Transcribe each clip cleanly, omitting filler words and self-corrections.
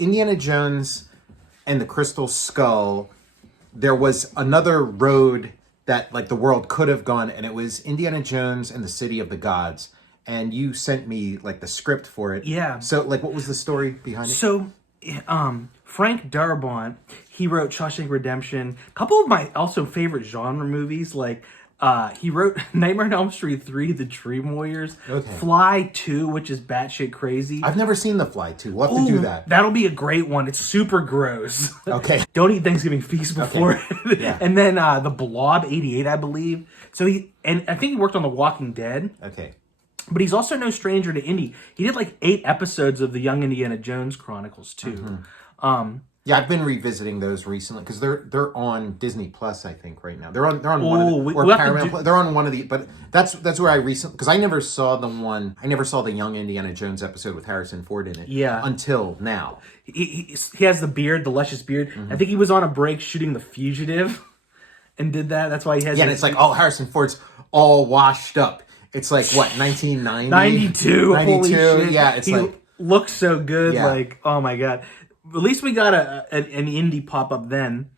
Indiana Jones and the Crystal Skull, there was another road that like the world could have gone, and it was Indiana Jones and the City of the Gods. And you sent me like the script for it. Yeah. So like, what was the story behind it? So, Frank Darabont, he wrote Shawshank Redemption. A couple of my also favorite genre movies, like he wrote Nightmare on Elm Street 3, The Dream Warriors. Okay. Fly 2, which is batshit crazy. I've never seen The Fly 2. We'll have to do that. That'll be a great one. It's super gross. Okay. Don't eat Thanksgiving feast before. Okay. Yeah. And then The Blob, 88, I believe. So I think he worked on The Walking Dead. Okay. But he's also no stranger to Indy. He did like 8 episodes of the Young Indiana Jones Chronicles too. Mm-hmm. Yeah, I've been revisiting those recently because they're on Disney Plus, I think, right now. They're on one of the, or Paramount. They're on one of the, but that's where I recently, because I never saw the Young Indiana Jones episode with Harrison Ford in it. Yeah. Until now. He has the beard, the luscious beard. Mm-hmm. I think he was on a break shooting The Fugitive, and did that. That's why he has. Yeah, and it's like, oh, Harrison Ford's all washed up. It's like, what, 1990? 92. Holy shit. Yeah, it's he looks so good. Yeah. Like, oh my God. At least we got an indie pop up then.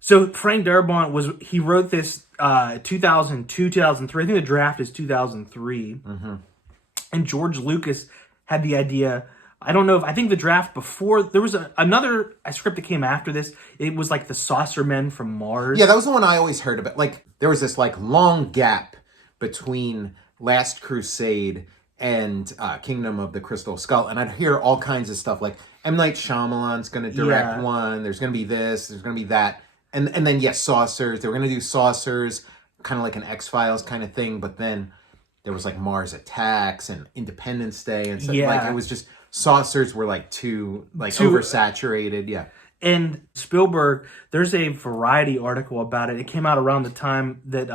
So Frank Darabont he wrote this 2002, 2003. I think the draft is 2003. Mm-hmm. And George Lucas had the idea. I don't know I think the draft before, there was another script that came after this. It was like the Saucer Men from Mars. Yeah, that was the one I always heard about. Like, there was this like long gap between Last Crusade and Kingdom of the Crystal Skull, and I'd hear all kinds of stuff like M. Night Shyamalan's going to direct one, there's going to be this, there's going to be that, and then yes, Saucers, they were going to do Saucers, kind of like an X-Files kind of thing, but then there was like Mars Attacks and Independence Day and stuff. Like, it was just, Saucers were like too oversaturated. Yeah. And Spielberg, there's a Variety article about it. It came out around the time that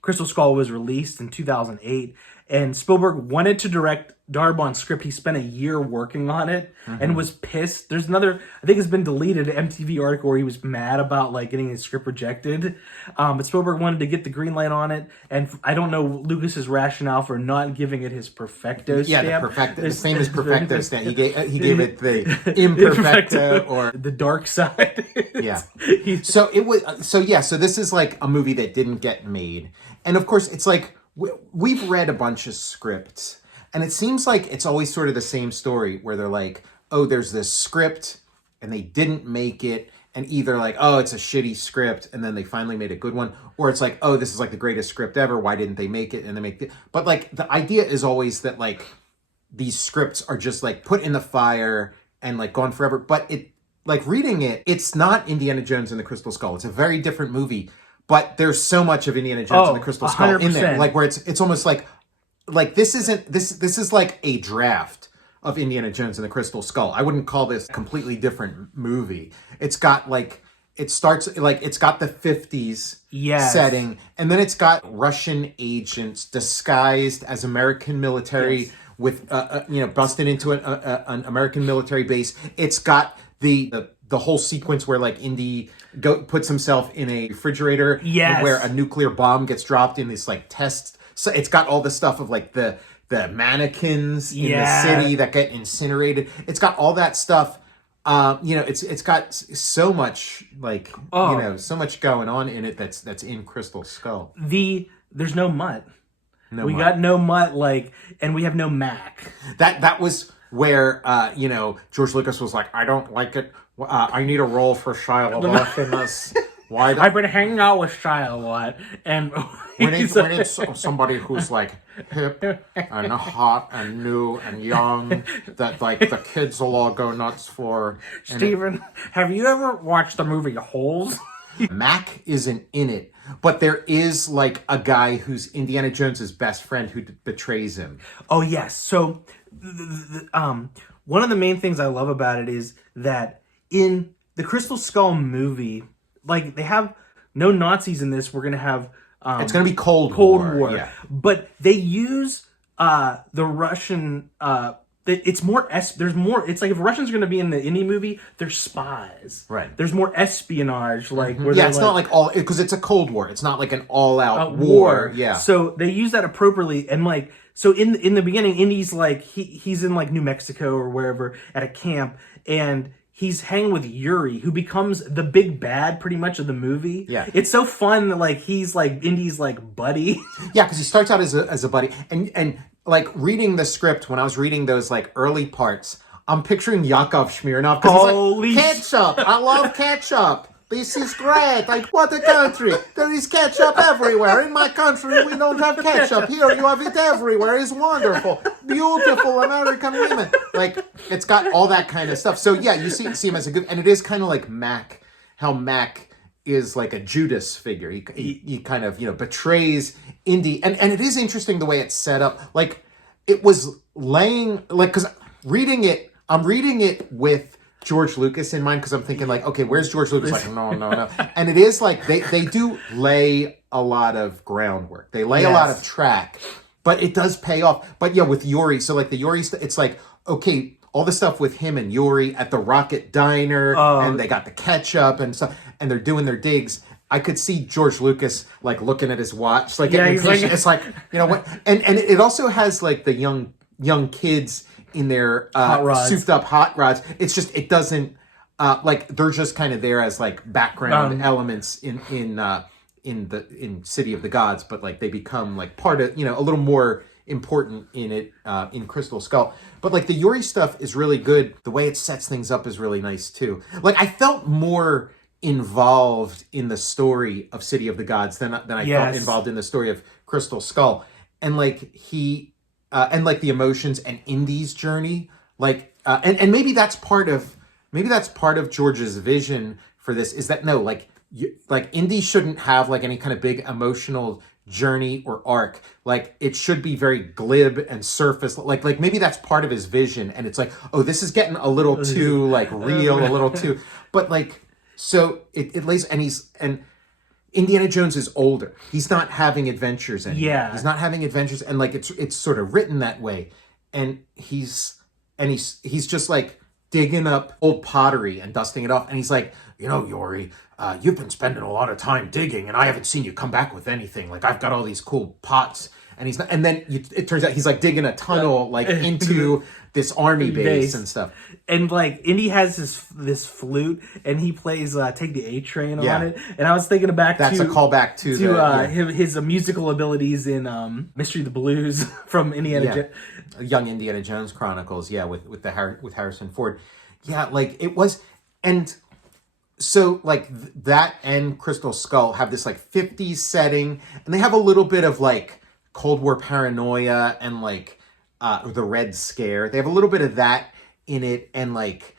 Crystal Skull was released in 2008, and Spielberg wanted to direct Darabont's script. He spent a year working on it and was pissed. There's another, I think it's been deleted, an MTV article where he was mad about like getting his script rejected. But Spielberg wanted to get the green light on it, and I don't know Lucas's rationale for not giving it his perfecto stamp. Yeah, the same as perfecto stamp. He gave it the imperfecto or the dark side. Yeah. So this is like a movie that didn't get made. And of course, it's like, we've read a bunch of scripts, and it seems like it's always sort of the same story where they're like, oh, there's this script and they didn't make it, and either like, oh, it's a shitty script and then they finally made a good one, or it's like, oh, this is like the greatest script ever, why didn't they make it? And they make it. But like, the idea is always that like these scripts are just like put in the fire and like gone forever. But it, like, reading it, it's not Indiana Jones and the Crystal Skull. It's a very different movie. But there's so much of Indiana Jones and the Crystal Skull 100%. in there, like where it's almost like this is like a draft of Indiana Jones and the Crystal Skull. I wouldn't call this a completely different movie. It's got like, it's got the 50s setting, and then it's got Russian agents disguised as American military with busted into an American military base. It's got the whole sequence where like Indy puts himself in a refrigerator where a nuclear bomb gets dropped in this like test. So it's got all the stuff of like the mannequins in the city that get incinerated. It's got all that stuff. It's got so much like so much going on in it that's in Crystal Skull. There's no mutt. We got no mutt, like, and we have no Mac. That was where George Lucas was like, I don't like it. I need a role for Shia LaBeouf in this. I've been hanging out with Shia a lot, and we need somebody who's like hip and hot and new and young that like the kids will all go nuts for. Steven, have you ever watched the movie Holes? Mac isn't in it, but there is like a guy who's Indiana Jones's best friend who betrays him. Oh yes, so one of the main things I love about it is that in the Crystal Skull movie, like, they have no Nazis in this. We're gonna have it's gonna be Cold War. Yeah. But they use the Russian it's more there's more. It's like if Russians are going to be in the Indy movie, they're spies. Right. There's more espionage, like where yeah, it's not like all because it's a Cold War. It's not like an all-out war. Yeah. So they use that appropriately, and like so in the beginning, Indy's like he's in like New Mexico or wherever at a camp, and he's hanging with Yuri, who becomes the big bad pretty much of the movie. Yeah. It's so fun that like he's like Indy's like buddy. Yeah, because he starts out as a buddy, and like reading the script when I was reading those like early parts, I'm picturing Yakov Smirnoff because Holy he's like ketchup. I love ketchup. This is great. Like, what a country. There is ketchup everywhere. In my country, we don't have ketchup. Here, you have it everywhere. It's wonderful. Beautiful American women. Like, it's got all that kind of stuff. So, yeah, you see him as a good... And it is kind of like Mac, how Mac is like a Judas figure. He kind of, betrays Indy. And it is interesting the way it's set up. Like, it was laying... Like, because I'm reading it with... George Lucas in mind because I'm thinking like, okay, where's George Lucas? Like, no. And it is like they do lay a lot of groundwork. They lay a lot of track, but it does pay off. But yeah, with Yuri, so like the Yuri, it's like, okay, all the stuff with him and Yuri at the Rocket Diner, and they got the ketchup and stuff, and they're doing their digs. I could see George Lucas like looking at his watch, like getting impatient. It's like, you know what? And it also has like the young kids in their souped up hot rods. It's just it doesn't like they're just kind of there as like background elements in City of the Gods, but like they become like part of a little more important in it in Crystal Skull. But like the Yuri stuff is really good. The way it sets things up is really nice too. Like I felt more involved in the story of City of the Gods than I felt involved in the story of Crystal Skull, and like and like the emotions and Indy's journey, like and maybe that's part of George's vision for this is that no, like Indy shouldn't have like any kind of big emotional journey or arc. Like it should be very glib and surface. Like maybe that's part of his vision, and it's like, oh, this is getting a little too like real, a little too, but like so it lays and Indiana Jones is older. He's not having adventures anymore. Yeah. He's not having adventures, and like it's sort of written that way. And he's just like digging up old pottery and dusting it off. And he's like, Yuri, you've been spending a lot of time digging, and I haven't seen you come back with anything. Like I've got all these cool pots, and he's not. And then it turns out he's like digging a tunnel like into this army base and stuff. And like Indy has this flute, and he plays "Take the A Train" on it. And I was thinking back that's a callback to his musical abilities in Mystery of the Blues from Indiana Young Indiana Jones Chronicles. Yeah, with Harrison Ford. Yeah, like it was, and so like that and Crystal Skull have this like 50s setting, and they have a little bit of like Cold War paranoia and like the Red Scare. They have a little bit of that in it, and like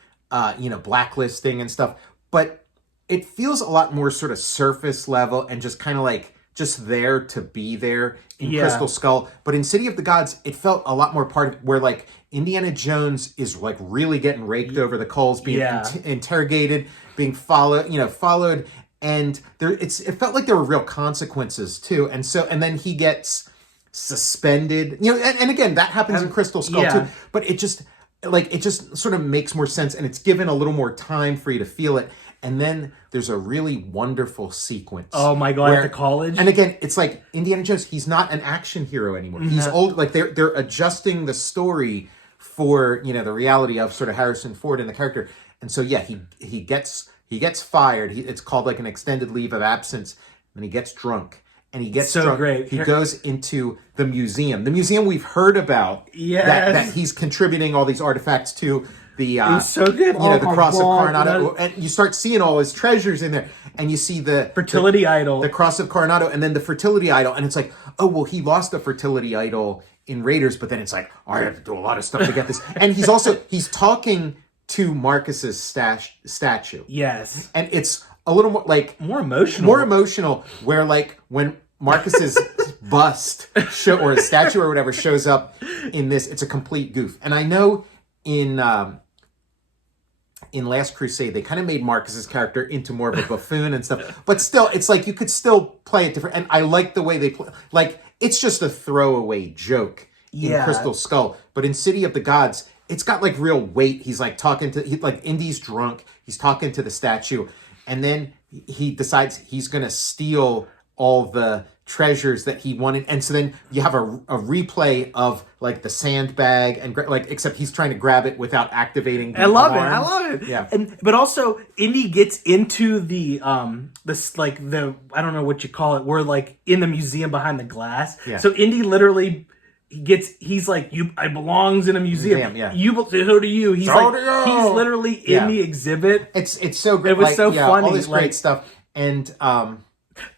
blacklisting and stuff, but it feels a lot more sort of surface level and just kind of like just there to be there in Crystal Skull. But in City of the Gods, it felt a lot more part of where like Indiana Jones is like really getting raked over the coals, being interrogated, being followed, and it felt like there were real consequences too. And then he gets suspended, and again that happens in Crystal Skull too. But it just sort of makes more sense, and it's given a little more time for you to feel it. And then there's a really wonderful sequence. Oh my God, at the college. And again, it's like Indiana Jones, he's not an action hero anymore. He's old. Like they're adjusting the story for, the reality of sort of Harrison Ford and the character. And so yeah, he gets fired. It's called like an extended leave of absence, and he gets drunk. And he gets drunk. Great. He goes into the museum. The museum we've heard about. Yes. That he's contributing all these artifacts to. The it's so good. The Cross of Coronado, and you start seeing all his treasures in there, and you see the fertility idol, the Cross of Coronado, and then the fertility idol, and it's like, oh well, he lost the fertility idol in Raiders, but then it's like, I have to do a lot of stuff to get this, and he's talking to Marcus's statue, yes, and it's a little more like more emotional, where like when Marcus's bust or his statue or whatever shows up in this, it's a complete goof, and I know in Last Crusade, they kind of made Marcus's character into more of a buffoon and stuff. But still, it's like you could still play it different. And I like the way they play. Like, it's just a throwaway joke in Crystal Skull. But in City of the Gods, it's got like real weight. He's like talking to like Indy's drunk. He's talking to the statue, and then he decides he's gonna steal all the treasures that he wanted, and so then you have a replay of like the sandbag and like, except he's trying to grab it without activating the I love alarm. it. Yeah. But also Indy gets into the this like the, I don't know what you call it, we're like in the museum behind the glass. Yeah. So Indy literally he's like, I belongs in a museum. Yeah. So do you. He's So like, do you. he's literally in the exhibit. It's so great. It was so funny. All this great stuff. And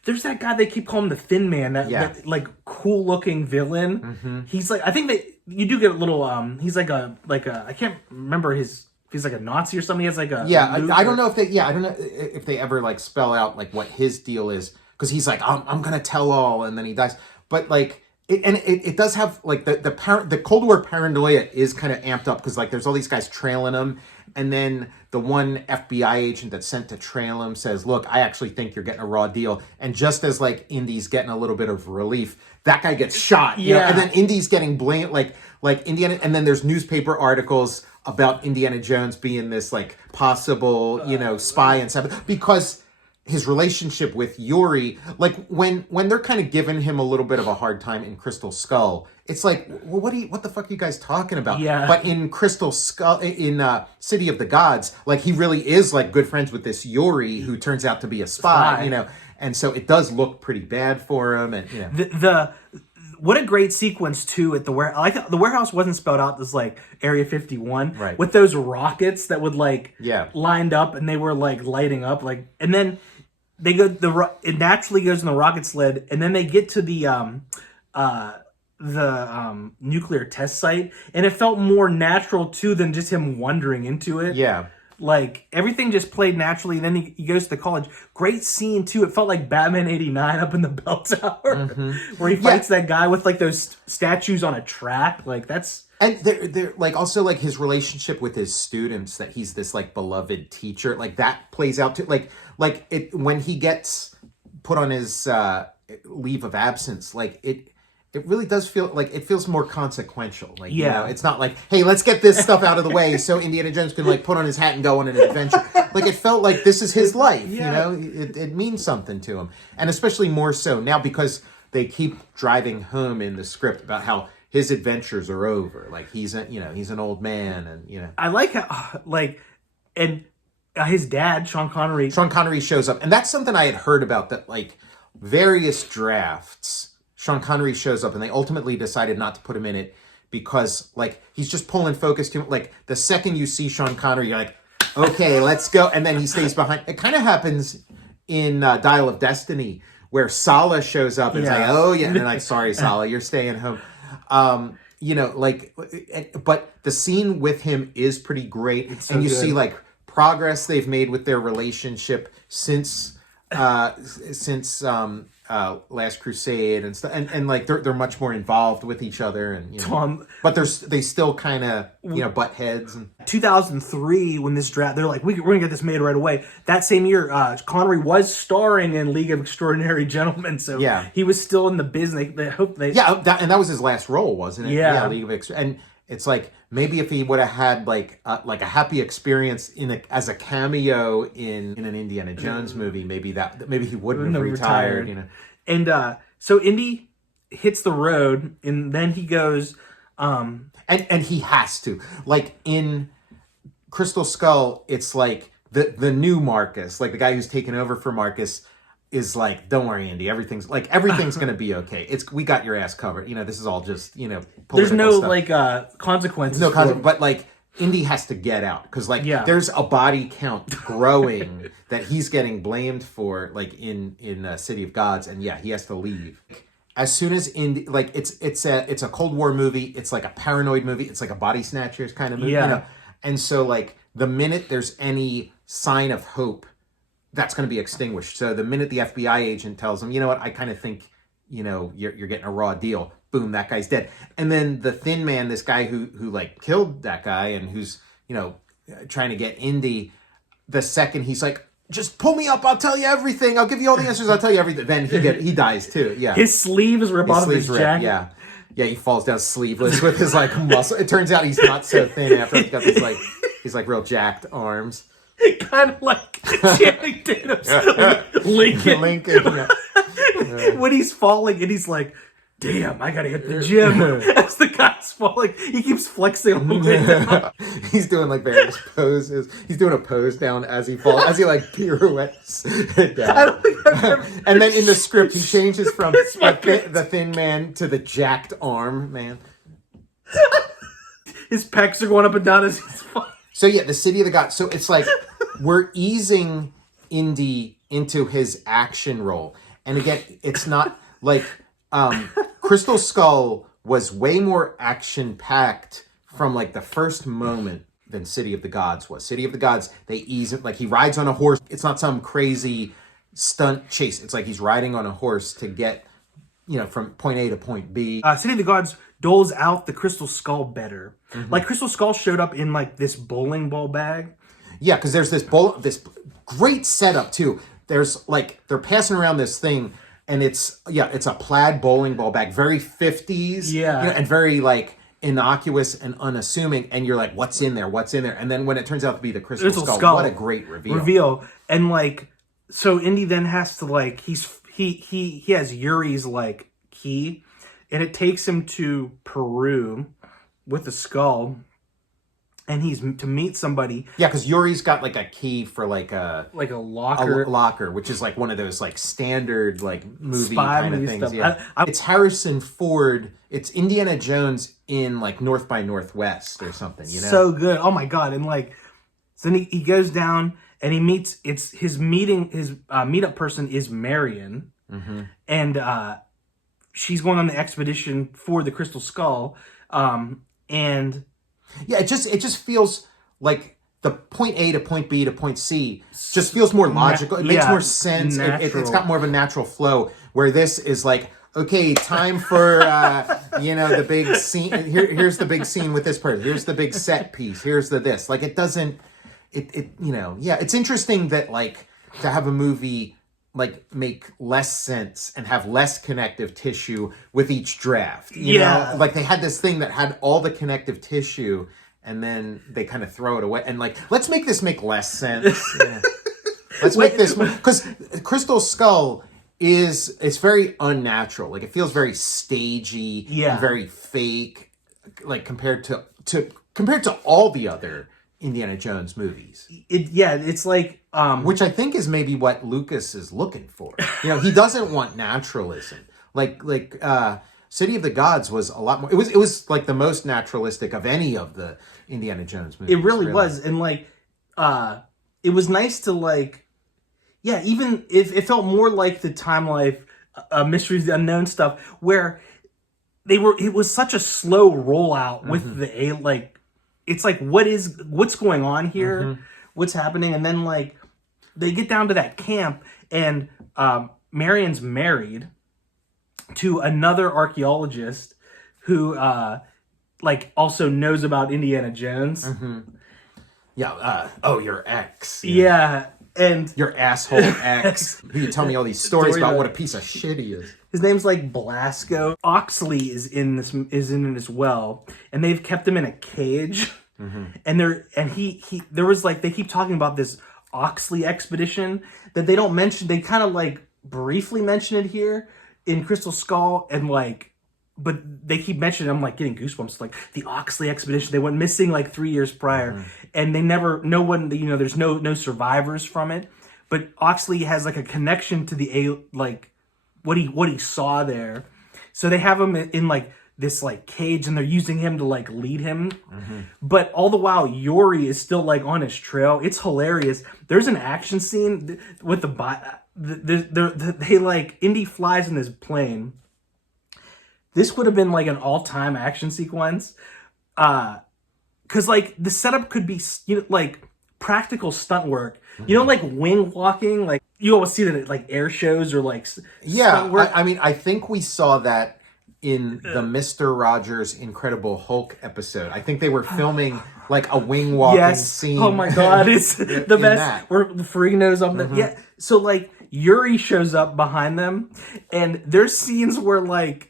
there's that guy they keep calling the Thin Man, that like cool looking villain. He's like, I think that you do get a little he's like a I can't remember if he's like a Nazi or something. He has like a I don't know if they ever like spell out like what his deal is, because he's like, I'm gonna tell all, and then he dies. But like it does have like the Cold War paranoia is kind of amped up, because like there's all these guys trailing him, and then the one FBI agent that's sent to trail him says, look, I actually think you're getting a raw deal. And just as like Indy's getting a little bit of relief, that guy gets shot. You know? And then Indy's getting blamed, like Indiana, and then there's newspaper articles about Indiana Jones being this like possible, spy and stuff, because his relationship with Yuri, like when they're kind of giving him a little bit of a hard time in Crystal Skull, it's like, well, what the fuck are you guys talking about? Yeah. But in Crystal Skull, in City of the Gods, like he really is like good friends with this Yuri who turns out to be a spy, and so it does look pretty bad for him. And the what a great sequence too at the warehouse. I thought the warehouse wasn't spelled out as like Area 51, right? With those rockets that would like lined up, and they were like lighting up, like, and then they go it naturally goes in the rocket sled, and then they get to the nuclear test site, and it felt more natural too than just him wandering into it. Yeah. Like everything just played naturally, and then he goes to college. Great scene too. It felt like Batman '89 up in the bell tower, where he fights that guy with like those statues on a track. Like that's, and they're like also like his relationship with his students, that he's this like beloved teacher, like that plays out too. Like it when he gets put on his leave of absence, like it really does feel like it feels more consequential. Like, it's not like, hey, let's get this stuff out of the way so Indiana Jones can like put on his hat and go on an adventure. Like it felt like this is his life, it means something to him. And especially more so now, because they keep driving home in the script about how his adventures are over. Like he's an old man, and I like how and his dad, Sean Connery shows up. And that's something I had heard about, that like various drafts, Sean Connery shows up, and they ultimately decided not to put him in it because, like, he's just pulling focus too. Like, the second you see Sean Connery, you're like, okay, let's go. And then he stays behind. It kind of happens in Dial of Destiny, where Sala shows up and it's like, oh, yeah. And they're like, sorry, Sala, you're staying home. But the scene with him is pretty great. So and you good. see, like, progress they've made with their relationship since Last Crusade and stuff, and like they're much more involved with each other, and but they still kind of butt heads. And 2003, when this draft, they're like, we're gonna get this made right away. That same year, Connery was starring in League of Extraordinary Gentlemen, so he was still in the business. They hope they and that was his last role, wasn't it? Yeah, League of and it's like, maybe if he would have had like a happy experience as a cameo in an Indiana Jones movie, maybe he wouldn't have retired. And so Indy hits the road, and then he goes, and he has to, like in Crystal Skull, it's like the new Marcus, like the guy who's taken over for Marcus, is like, don't worry, Indy, everything's gonna be okay. We got your ass covered. This is all just there's no stuff. Like consequences. No consequences, but like Indy has to get out, because there's a body count growing that he's getting blamed for, like in City of Gods, and he has to leave. As soon as Indy, like it's a Cold War movie, it's like a paranoid movie, it's like a body snatchers kind of movie, and so like the minute there's any sign of hope, that's going to be extinguished. So the minute the FBI agent tells him, you know what, I kind of think, you're getting a raw deal, boom, that guy's dead. And then the Thin Man, this guy who like killed that guy and who's, trying to get Indy, the second he's like, just pull me up, I'll tell you everything, I'll give you all the answers, I'll tell you everything, then he dies too. Yeah. His sleeves rip off of his jacket. Yeah. Yeah, he falls down sleeveless with his like muscle. It turns out he's not so thin after he's got these like he's like real jacked arms. Kind of like Channing Tatum's Lincoln. When he's falling and he's like, damn, I gotta hit the gym. As the guy's falling, he keeps flexing on the way down. He's doing like various poses. He's doing a pose down as he falls, as he like pirouettes down. I don't think I've ever... And then in the script, he changes from the thin man to the jacked arm man. His pecs are going up and down as he's falling. So yeah, the City of the Gods. So it's like we're easing Indy into his action role. And again, it's not like Crystal Skull was way more action-packed from like the first moment than City of the Gods was. City of the Gods, they ease it, like he rides on a horse. It's not some crazy stunt chase. It's like he's riding on a horse to get, from point A to point B. City of the Gods doles out the Crystal Skull better. Mm-hmm. Like Crystal Skull showed up in like this bowling ball bag. Yeah, because there's this great setup too. There's like they're passing around this thing, and it's a plaid bowling ball bag, very 50s, and very like innocuous and unassuming. And you're like, what's in there? What's in there? And then when it turns out to be the Crystal Skull, what a great reveal! And like, so Indy then has to like he has Yuri's like key, and it takes him to Peru with the skull. And he's to meet somebody. Yeah, because Yuri's got like a key for like a locker, which is like one of those like standard like movie spy kind of movie things. Stuff. Yeah, it's Harrison Ford. It's Indiana Jones in like North by Northwest or something. So good. Oh my god! And like, so then he goes down and he meets. It's his meeting. His meetup person is Marion, and she's going on the expedition for the Crystal Skull, and. Yeah, it just feels like the point A to point B to point C just feels more logical. It makes more sense. It's got more of a natural flow. Where this is like, okay, time for the big scene. Here's the big scene with this person. Here's the big set piece. Here's the this. Like it doesn't. It's interesting that like to have a movie like make less sense and have less connective tissue with each draft. You know? Like they had this thing that had all the connective tissue and then they kind of throw it away and like, let's make this make less sense. Let's make this, because Crystal Skull it's very unnatural. Like it feels very stagey and very fake, like compared to all the other Indiana Jones movies. It's like which I think is maybe what Lucas is looking for. He doesn't want naturalism. Like City of the Gods was a lot more. It was like the most naturalistic of any of the Indiana Jones movies. It really was, and like it was nice to like, even if it felt more like the Time Life, Mysteries of the Unknown stuff, where it was such a slow rollout with the like. It's like, what's going on here? What's happening? And then like they get down to that camp and Marion's married to another archaeologist who like also knows about Indiana Jones. Your ex. And your asshole ex. Who you tell me all these stories about what a piece of shit he is. His name's like Blasco. Oxley is in it as well, and they've kept him in a cage. And there was like they keep talking about this Oxley expedition that they don't mention. They kind of like briefly mention it here in Crystal Skull, and like, but they keep mentioning. I'm like getting goosebumps. Like the Oxley expedition, they went missing like 3 years prior, and no one, there's no survivors from it. But Oxley has like a connection to what he saw there, so they have him in like this like cage, and they're using him to like lead him. But all the while Yuri is still like on his trail. It's hilarious. There's an action scene with they like Indy flies in his plane. This would have been like an all-time action sequence, because like the setup could be like practical stunt work, like wing walking. Like you always see that at like air shows or like stunt work. I mean I think we saw that in the Mr. Rogers Incredible Hulk episode. I think they were filming like a wing walking scene. Oh my god, it's the best. Where the Farinos up there. So like Yuri shows up behind them, and there's scenes where like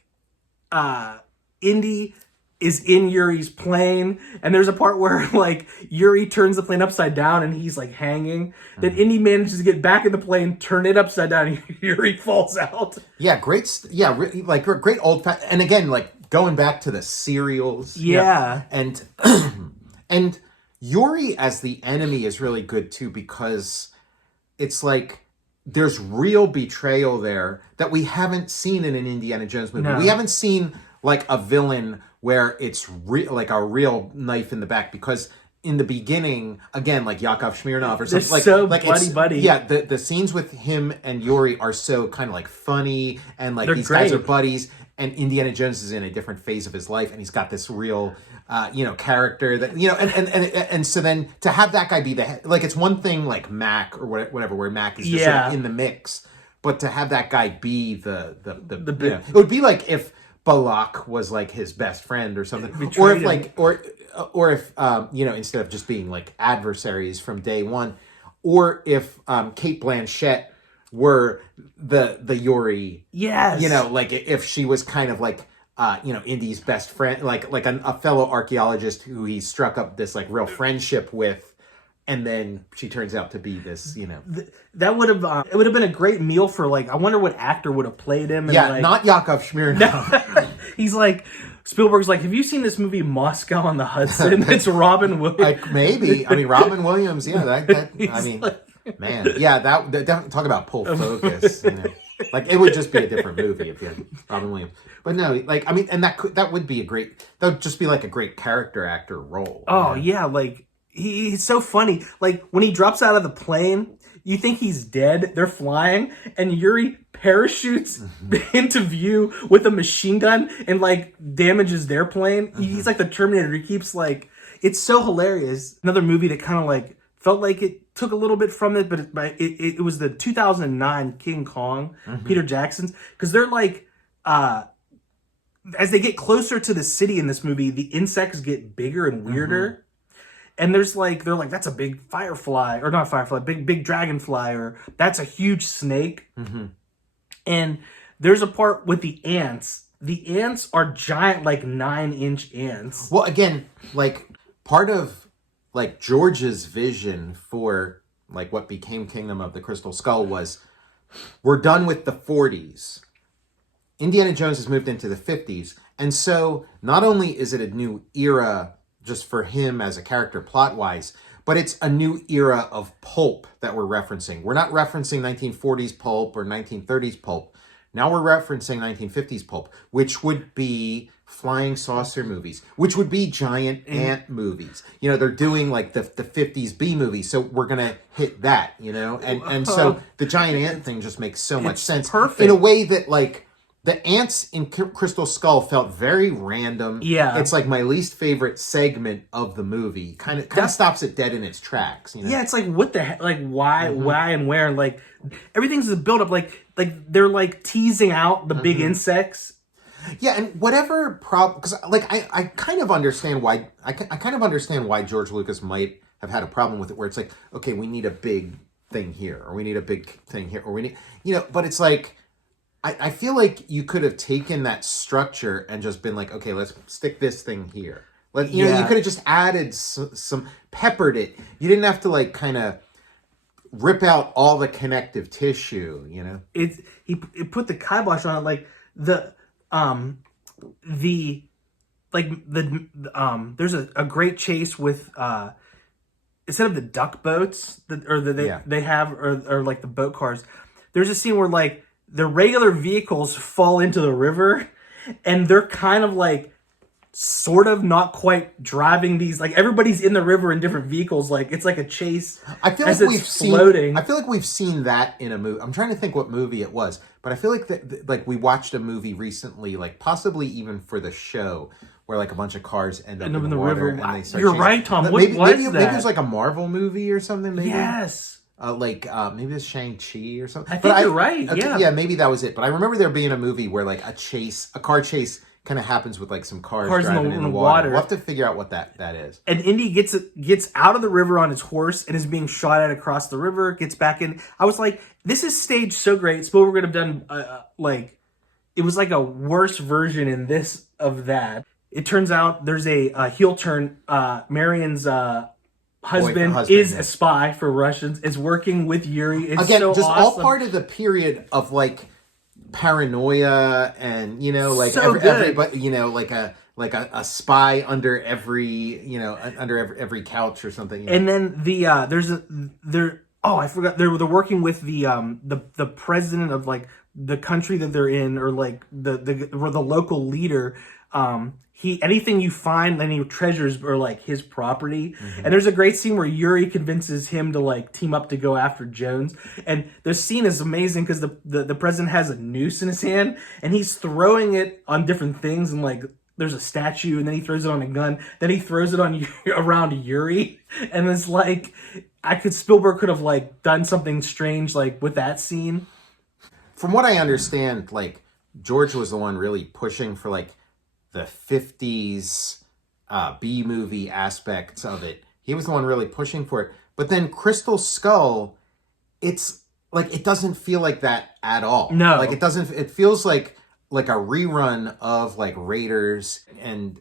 Indy is in Yuri's plane, and there's a part where like Yuri turns the plane upside down and he's like hanging. Then Indy manages to get back in the plane, turn it upside down, and Yuri falls out. Yeah, great. Yeah, like great old. And again, like going back to the serials. Yeah, and and Yuri as the enemy is really good too, because it's like there's real betrayal there that we haven't seen in an Indiana Jones movie. No. We haven't seen like a villain where it's like a real knife in the back, because in the beginning, again, like Yakov Smirnoff or something, like so like buddy. Yeah, the scenes with him and Yuri are so kind of like funny, and like They're these great. guys are buddies. And Indiana Jones is in a different phase of his life, and he's got this real, character that and so then to have that guy be the head, like it's one thing like Mac or whatever, where Mac is just sort of in the mix, but to have that guy be the it would be like if Balak was like his best friend or something, or if like or if instead of just being like adversaries from day one, or if Cate Blanchett were the Yuri. Yes. Like if she was kind of like Indy's best friend, like a fellow archaeologist who he struck up this like real friendship with, and then she turns out to be this, That would have it would have been a great meal for like, I wonder what actor would have played him. And like, not Yakov Smirnoff. He's like, Spielberg's like, have you seen this movie Moscow on the Hudson? It's Robin Williams. Maybe. I mean, Robin Williams. Yeah, that I mean, man. Yeah, that talk about pull focus. Like it would just be a different movie if you had Robin Williams. But no, like I mean, and that would be that would just be like a great character actor role. Oh yeah, like he's so funny. Like when he drops out of the plane, you think he's dead. They're flying, and Yuri parachutes into view with a machine gun and like damages their plane. He's like the Terminator. He keeps like, it's so hilarious. Another movie that kind of like felt like it took a little bit from it, but it was the 2009 King Kong, Peter Jackson's, because they're like, as they get closer to the city in this movie, the insects get bigger and weirder. And they're like, that's a big firefly, or not firefly, big dragonfly, or that's a huge snake. And there's a part with the ants. The ants are giant, like 9-inch ants. Well, again, like part of like George's vision for like what became Kingdom of the Crystal Skull was, we're done with the 40s. Indiana Jones has moved into the 50s. And so not only is it a new era just for him as a character plot-wise, but it's a new era of pulp that we're referencing. We're not referencing 1940s pulp or 1930s pulp. Now we're referencing 1950s pulp, which would be flying saucer movies, which would be giant ant movies. They're doing like the 50s B-movie, so we're going to hit that, And so the giant ant thing just makes so much sense. Perfect. In a way that like the ants in Crystal Skull felt very random. Yeah. It's like my least favorite segment of the movie. Kind of stops it dead in its tracks. Yeah, it's like, what the heck? Like, why and where? Like, everything's a build up. Like they're like teasing out the big insects. Yeah, and whatever problem, because like I kind of understand why I kind of understand why George Lucas might have had a problem with it, where it's like, okay, we need a big thing here, or we need a big thing here, or we need, but it's like, I feel like you could have taken that structure and just been like, okay, let's stick this thing here. You could have just added some, peppered it. You didn't have to like kind of rip out all the connective tissue, It put the kibosh on it, like there's a great chase with instead of the duck boats they have or like the boat cars, there's a scene where like the regular vehicles fall into the river, and they're kind of like sort of not quite driving these, like everybody's in the river in different vehicles, like it's like a chase. I feel like we've seen that in a movie. I'm trying to think what movie it was, but I feel like that like we watched a movie recently, like possibly even for the show, where like a bunch of cars end up in the water river. and they start You're chasing. right, Tom. What maybe, was maybe, that? Maybe it was like a Marvel movie or something. Maybe. Yes. Maybe it's Shang-Chi or something. I think you're right. Okay, yeah, maybe that was it. But I remember there being a movie where like a car chase kind of happens with like some cars driving in the water. We'll have to figure out what that is. And Indy gets out of the river on his horse and is being shot at across the river, gets back in. I was like, this is staged so great. Spielberg would have done it was like a worse version in this of that. It turns out there's a heel turn. Marion's husband is a spy for Russians. Is working with Yuri. It's Again, so just awesome. all part of the period of like paranoia and like So everybody, like a spy under every under every couch or something. And then the I forgot they're working with the president of like the country that they're in, or like the local leader. Anything you find, any treasures are like his property. Mm-hmm. And there's a great scene where Yuri convinces him to like team up to go after Jones. And the scene is amazing because the president has a noose in his hand and he's throwing it on different things, and like there's a statue, and then he throws it on a gun, then he throws it on around Yuri, and it's like Spielberg could have like done something strange like with that scene. From what I understand, like George was the one really pushing for like the 50s B-movie aspects of it. He was the one really pushing for it. But then Crystal Skull, it's like it doesn't feel like that at all. No. Like it feels like a rerun of like Raiders and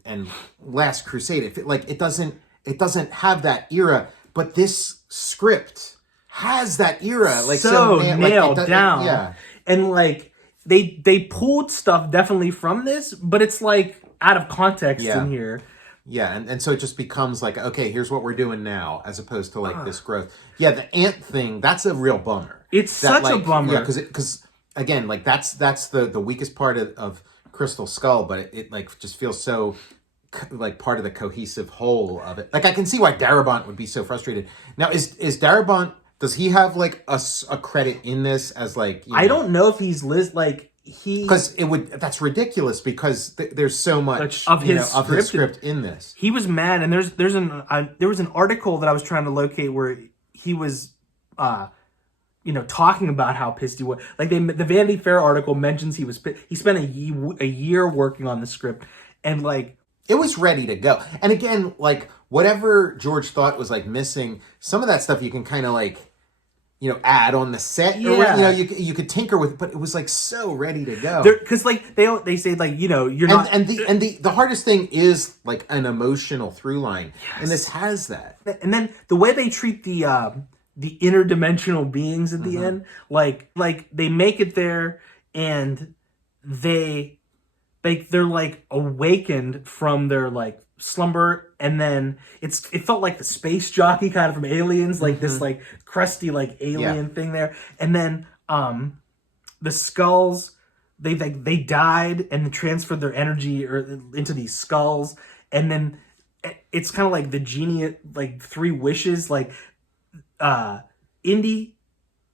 Last Crusade. It doesn't have that era, but this script has that era. Like so nailed down. Yeah. And like they pulled stuff definitely from this, but it's like out of context in here. Yeah, and so it just becomes like, okay, here's what we're doing now, as opposed to like this growth. Yeah, the ant thing, that's a real bummer. It's such a bummer. Yeah, because again, like that's the weakest part of Crystal Skull, but it like just feels so like part of the cohesive whole of it. Like I can see why Darabont would be so frustrated. Now, is Darabont, does he have like a credit in this as like? I don't know if he's because that's ridiculous because there's so much of his script in this. He was mad, and there was an article that I was trying to locate where he was talking about how pissed he was. Like the Vanity Fair article mentions he spent a year working on the script, and like it was ready to go. And again, like whatever George thought was like missing, some of that stuff you can kind of like add on the set, or you could tinker with it, but it was like so ready to go. Because like they say like you're not, and the hardest thing is like an emotional through line, and this has that. And then the way they treat the interdimensional beings at the end, like they make it there, and they're like awakened from their like slumber, and then it felt like the space jockey kind of from Aliens, like this like crusty like alien thing there, and then the skulls they died and transferred their energy into these skulls, and then it's kind of like the genie like three wishes, like Indy,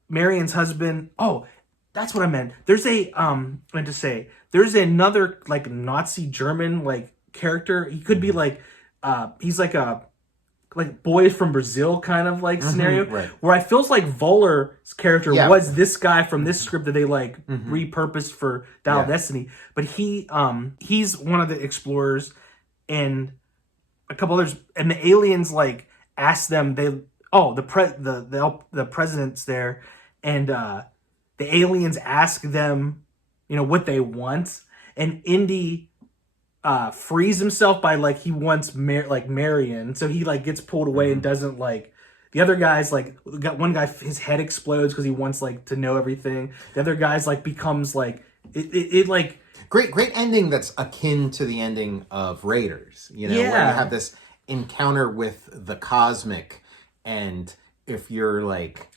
Marion's husband. Oh, that's what I meant. There's there's another like Nazi German like character. He could be like he's like a Boys from Brazil kind of like scenario, right. Where I feels like Voeller's character was this guy from this script that they like repurposed for Dial of Destiny, but he's one of the explorers, and a couple others, and the aliens like ask them the president's there, and the aliens ask them what they want, and Indy frees himself by like he wants Marion, so he like gets pulled away and doesn't like the other guys. Like got one guy, his head explodes because he wants like to know everything. The other guy's like becomes like it like great ending that's akin to the ending of Raiders. Where you have this encounter with the cosmic, and if you're like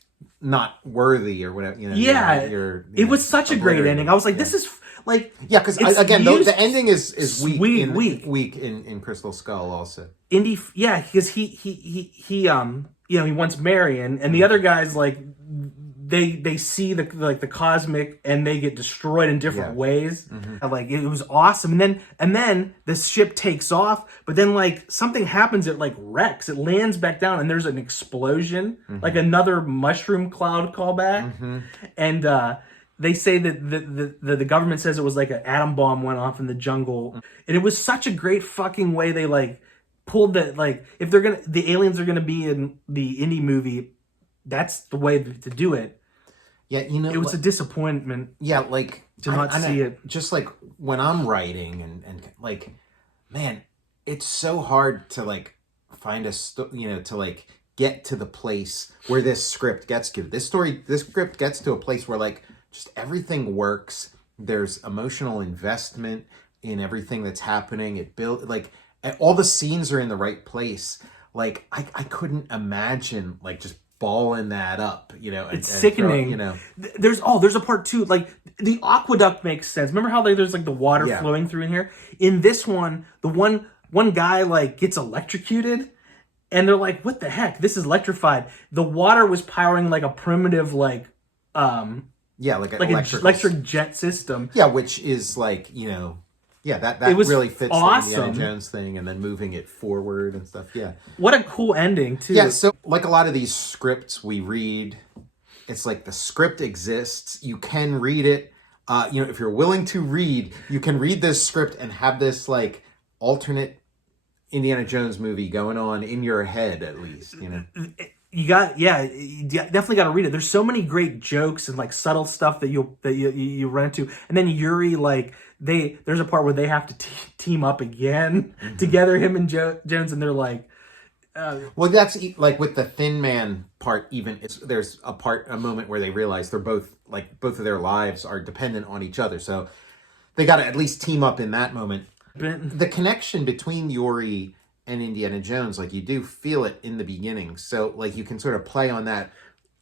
not worthy or whatever, you're it was such a great ending. I was like, this is like because again the ending is weak in Crystal Skull also. Indy, because he wants Marion, and the other guys like they see the cosmic and they get destroyed in different ways. And, like it was awesome, and then the ship takes off, but then like something happens, it like wrecks, it lands back down, and there's an explosion, like another mushroom cloud callback, and they say that the government says it was like an atom bomb went off in the jungle, and it was such a great fucking way they like pulled that, like if the aliens are gonna be in the Indy movie, that's the way to do it. Yeah, it was a disappointment. Yeah, like to not see it. Just like when I'm writing and like, man, it's so hard to like find to like get to the place where this script gets to. This script gets to a place where like just everything works. There's emotional investment in everything that's happening. It built like all the scenes are in the right place. Like I couldn't imagine like just balling that up, It's sickening. There's a part too, like the aqueduct makes sense. Remember how there's like the water flowing through in here? In this one, the one guy like gets electrocuted and they're like, what the heck? This is electrified. The water was powering like a primitive like an electric jet system. Yeah, which is like, that really fits awesome. The Indiana Jones thing, and then moving it forward and stuff. Yeah. What a cool ending, too. Yeah, so like a lot of these scripts we read, it's like the script exists. You can read it. If you're willing to read, you can read this script and have this like alternate Indiana Jones movie going on in your head, at least, You definitely got to read it. There's so many great jokes and like subtle stuff that you run into, and then Yuri there's a part where they have to team up again together, him and Jones, and they're like, well, that's like with the Thin Man part. Even there's a moment where they realize they're both of their lives are dependent on each other, so they got to at least team up in that moment. The connection between Yuri and Indiana Jones, like you do feel it in the beginning. So like you can sort of play on that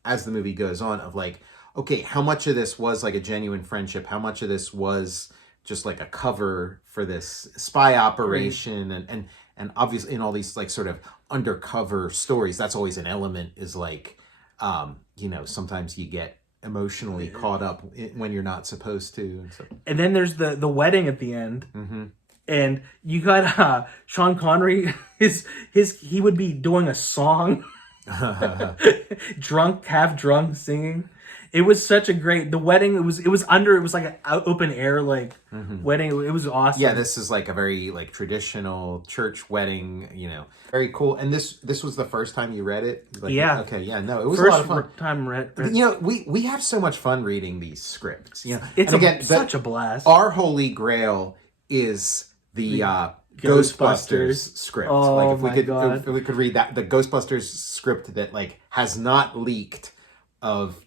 as the movie goes on of like, okay, how much of this was like a genuine friendship? How much of this was just like a cover for this spy operation? And obviously in all these like sort of undercover stories, that's always an element is like, sometimes you get emotionally caught up when you're not supposed to. And, so. And then there's the wedding at the end. Mm-hmm. And you got Sean Connery. He would be doing a song, half drunk, singing. It was such a great wedding. It was like an open air wedding. It was awesome. Yeah, this is like a very like traditional church wedding. Very cool. And this was the first time you read it. Like, yeah. Okay. Yeah. No, it was first a lot of fun. Time read. We have so much fun reading these scripts. It's such a blast. Our holy grail is the Ghostbusters script. Oh, like God. If we could read that, the Ghostbusters script that like has not leaked of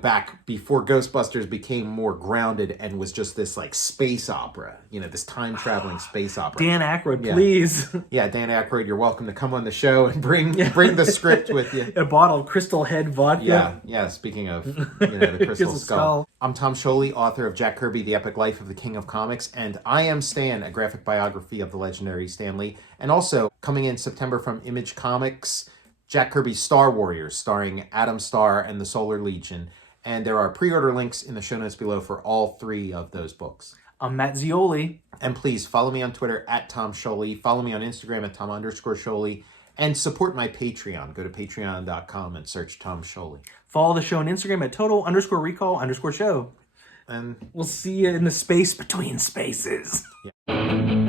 back before Ghostbusters became more grounded and was just this like space opera, this time traveling space opera. Dan Aykroyd, please. Yeah, Dan Aykroyd, you're welcome to come on the show and bring the script with you. A bottle of Crystal Head vodka. Yeah. Speaking of the Crystal Skull. I'm Tom Scioli, author of Jack Kirby: The Epic Life of the King of Comics, and I Am Stan, a graphic biography of the legendary Stan Lee, and also coming in September from Image Comics, Jack Kirby's Star Warriors, starring Adam Starr and the Solar Legion. And there are pre-order links in the show notes below for all 3 of those books. I'm Matt Zeoli. And please follow me on Twitter at Tom Scioli. Follow me on Instagram at Tom_Scioli. And support my Patreon. Go to patreon.com and search Tom Scioli. Follow the show on Instagram at total_recall_show. And we'll see you in the space between spaces. Yeah.